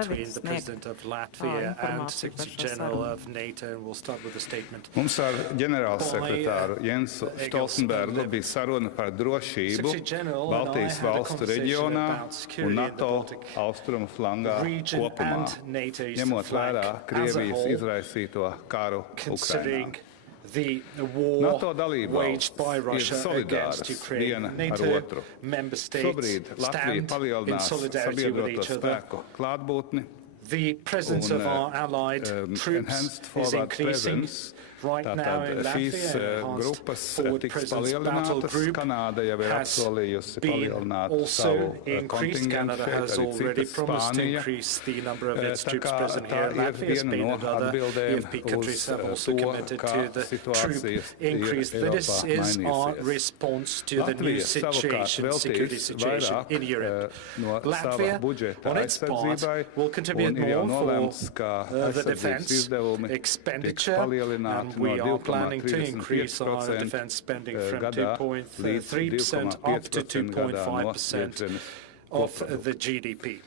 between the President of Latvia and Secretary General of NATO, and we'll start with a statement. Mums ar ģenerālsekretāru Jensu Stoltenbergu bija saruna par drošību Baltijas valstu reģionā un NATO austrumu flangā kopumā, ņemot vērā Krievijas izraisīto karu Ukrainā. The war waged by Russia against Ukraine. NATO member states stand in solidarity with each other. The presence of our allied troops is increasing. Right now in Latvia, enhanced forward presence battle group has been also increased. Canada has already promised to increase the number of its troops present here in Latvia. Spain and other EFP countries have also committed to the troop increase. This is our response to the new situation, security situation in Europe. Latvia, on its part, will contribute more for the defense expenditure. We are planning to increase our defense spending from 2.3% up to 2.5% of the GDP.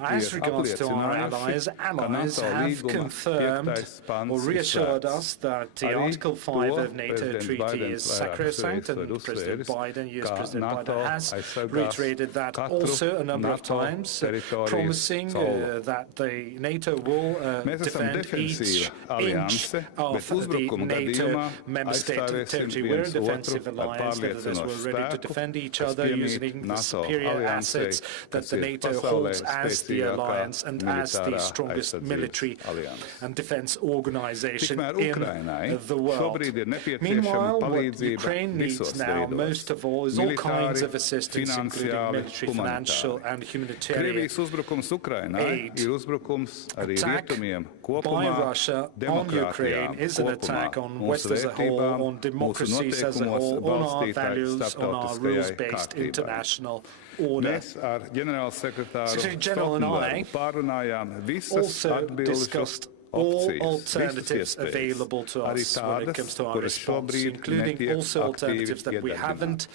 As regards to our allies have confirmed or reassured us that the Article 5 of NATO treaty is sacrosanct, and President Biden, US President Biden, has reiterated that also a number of times, promising that the NATO will defend each inch of the NATO member state territory. We're a defensive alliance, nevertheless we're ready to defend each other using the superior assets that the NATO holds as the alliance and as the strongest military and defense organization in the world. Meanwhile, what Ukraine needs now, most of all, is all kinds of assistance, including military, financial and humanitarian aid. Attack by Russia on Ukraine is an attack on West as a whole, on democracies as a whole, on our values, on our rules-based international order. Secretary General and I also discussed all alternatives available to us when it comes to our response, including also alternatives that we haven't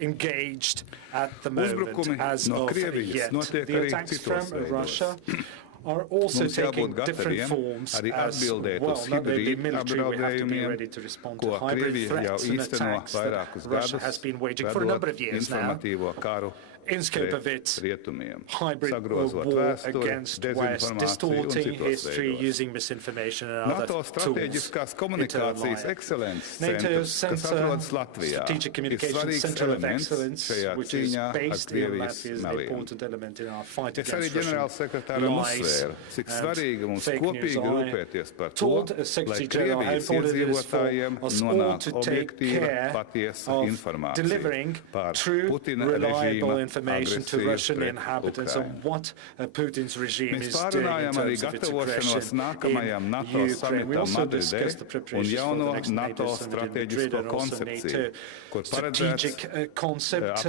engaged at the moment as of yet. The attacks from Russia are also taking different forms as well. Not only military, we have to be ready to respond to hybrid threats and attacks that Russia has been waging for a number of years now. In scope of its hybrid war against West, distorting history, using misinformation and other tools into online. NATO's Strategic Communications Center of Excellence, which is based in Latvia, is an important element in our fight against Russian lies and fake news. I told Secretary General how important it is for us all to take care of delivering true, reliable information to Russian inhabitants of what Putin's regime is doing in terms of its aggression in Ukraine. We also discussed the preparations for the next NATO summit in Madrid and also NATO strategic concept,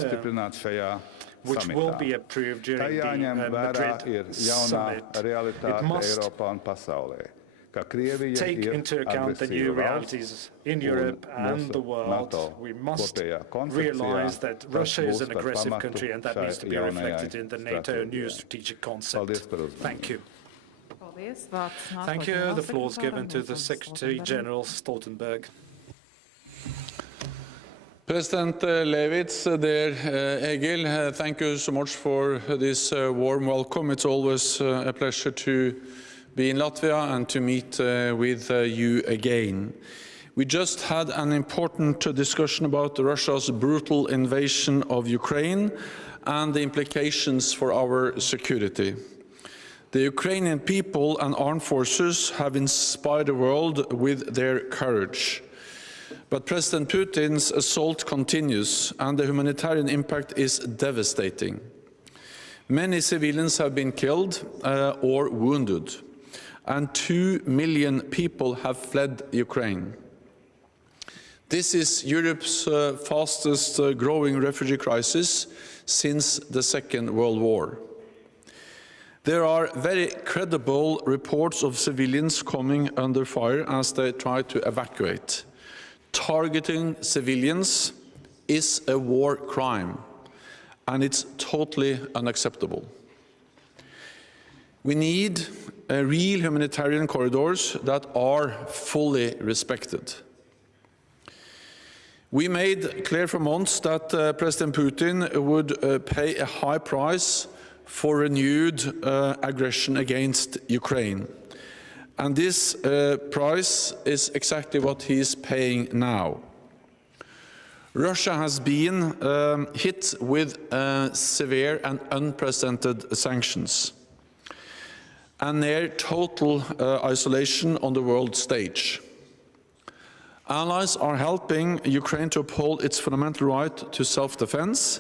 which will be approved during the Madrid summit. It must take into account the new realities in Europe and the world. We must realize that Russia is an aggressive country, and that needs to be reflected in the NATO new strategic concept. Thank you. Thank you. The floor is given to the Secretary General Stoltenberg. President Levits, dear Egil, thank you so much for this warm welcome. It's always a pleasure to be in Latvia and to meet with you again. We just had an important discussion about Russia's brutal invasion of Ukraine and the implications for our security. The Ukrainian people and armed forces have inspired the world with their courage. But President Putin's assault continues, and the humanitarian impact is devastating. Many civilians have been killed or wounded, and 2 million people have fled Ukraine. This is Europe's fastest growing refugee crisis since the Second World War. There are very credible reports of civilians coming under fire as they try to evacuate. Targeting civilians is a war crime, and it's totally unacceptable. We need real humanitarian corridors that are fully respected. We made clear for months that President Putin would pay a high price for renewed aggression against Ukraine. And this price is exactly what he is paying now. Russia has been hit with severe and unprecedented sanctions and near total isolation on the world stage. Allies are helping Ukraine to uphold its fundamental right to self-defense,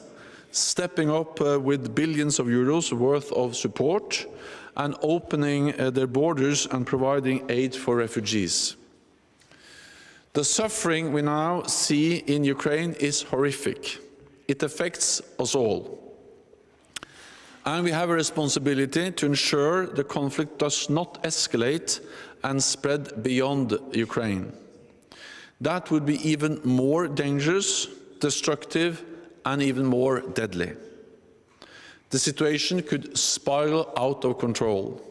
stepping up with billions of euros worth of support and opening their borders and providing aid for refugees. The suffering we now see in Ukraine is horrific. It affects us all. And we have a responsibility to ensure the conflict does not escalate and spread beyond Ukraine. That would be even more dangerous, destructive, and even more deadly. The situation could spiral out of control.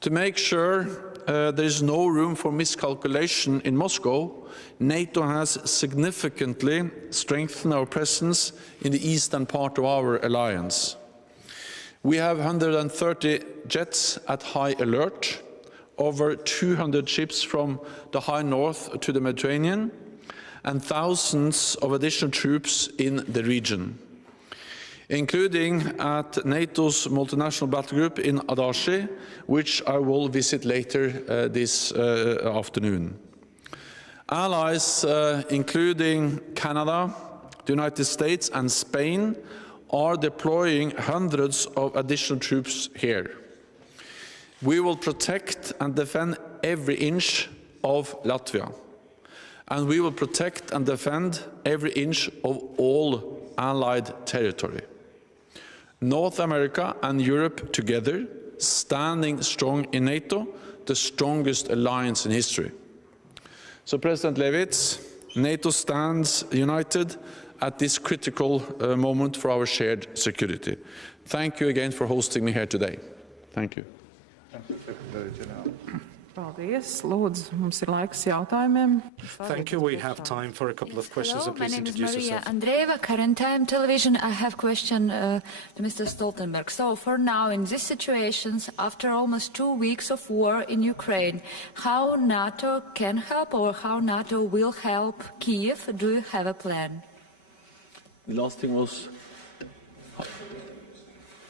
To make sure there is no room for miscalculation in Moscow, NATO has significantly strengthened our presence in the eastern part of our alliance. We have 130 jets at high alert, over 200 ships from the high north to the Mediterranean, and thousands of additional troops in the region, including at NATO's multinational battle group in Adashi, which I will visit later this afternoon. Allies, including Canada, the United States and Spain, are deploying hundreds of additional troops here. We will protect and defend every inch of Latvia, and we will protect and defend every inch of all Allied territory. North America and Europe together, standing strong in NATO, the strongest alliance in history. So, President Levits, NATO stands united at this critical moment for our shared security. Thank you again for hosting me here today. Thank you. Thank you, Secretary General. Paldies. Lūdzu, mums ir laiks jautājumiem. Thank you. We have time for a couple of questions. Hello, Please my name is introduce Maria yourself. Andreeva, Current Time Television. I have a question to Mr. Stoltenberg. So, for now, in these situations, after almost 2 weeks of war in Ukraine, how NATO can help or how NATO will help Kiev? Do you have a plan? The last thing was,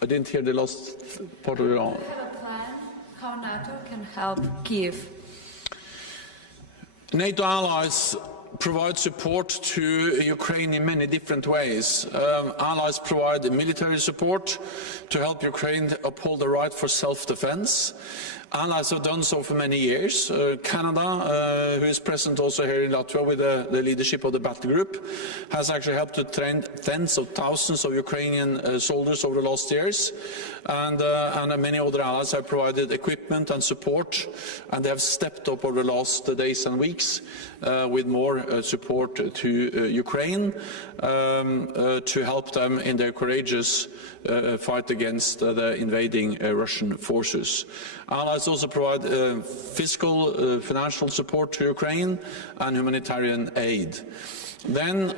I didn't hear the last part of your Do you have a plan how NATO can help Kiev? NATO allies provide support to Ukraine in many different ways. Allies provide military support to help Ukraine uphold the right for self-defense. Allies have done so for many years. Canada, who is present also here in Latvia with the leadership of the battle group, has actually helped to train tens of thousands of Ukrainian soldiers over the last years. And many other allies have provided equipment and support, and they have stepped up over the last days and weeks with more support to Ukraine to help them in their courageous fight against the invading Russian forces. Allies also provide fiscal, financial support to Ukraine and humanitarian aid. Then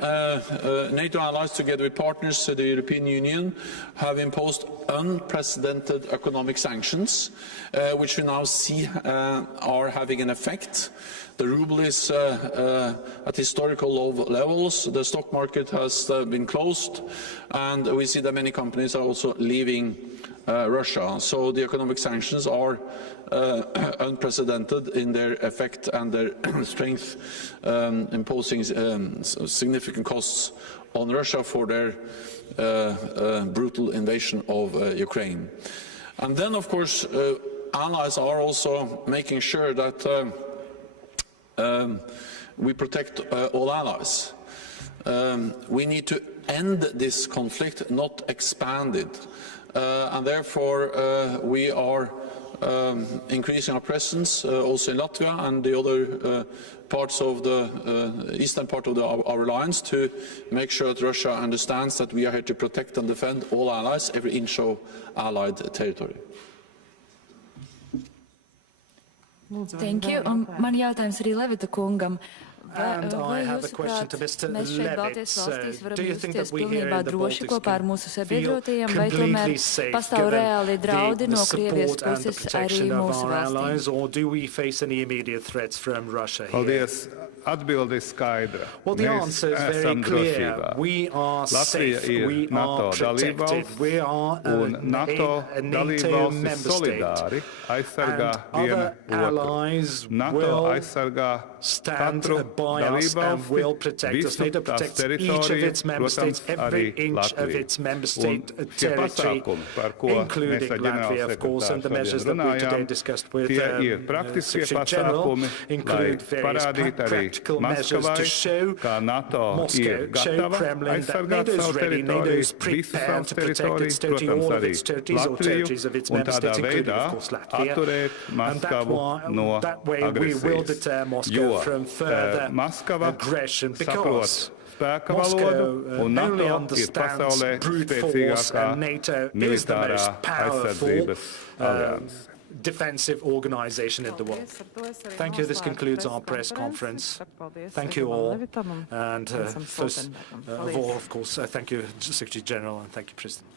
NATO allies, together with partners to the European Union, have imposed unprecedented economic sanctions, which we now see are having an effect. The ruble is at historical low levels, the stock market has been closed, and we see that many companies are also leaving Russia. So the economic sanctions are unprecedented in their effect and their strength, imposing significant costs on Russia for their brutal invasion of Ukraine. And then, of course, allies are also making sure that we protect all allies. We need to end this conflict, not expand it. And therefore, we are increasing our presence also in Latvia and the other parts of the eastern part of our alliance to make sure that Russia understands that we are here to protect and defend all allies, every inch of Allied territory. Thank you. Man jautājums arī Levita kungam. And I have a question to Mr. Levits. Do you think that we here in the Baltics can feel completely safe given the support and the protection of our allies, or do we face any immediate threats from Russia here? Well, the answer is very clear. We are safe, we are protected, we are a NATO member state, and other allies will stand by us and will protect us. NATO protects each of its member states, every inch of its member state territory, including Latvia, of course, and the measures that we today discussed with the Secretary General include various practical measures to show Moscow, show Kremlin that NATO is ready, NATO is prepared to protect its territory, all of its territories or territories of its member states, including, of course, Latvia. And that way we will deter Moscow from further aggression, because Moscow only understands brute force, and NATO is the most powerful defensive organization in the world. Thank you. This concludes our press conference. Thank you all. And first of all, of course, thank you, Secretary General, and thank you, President.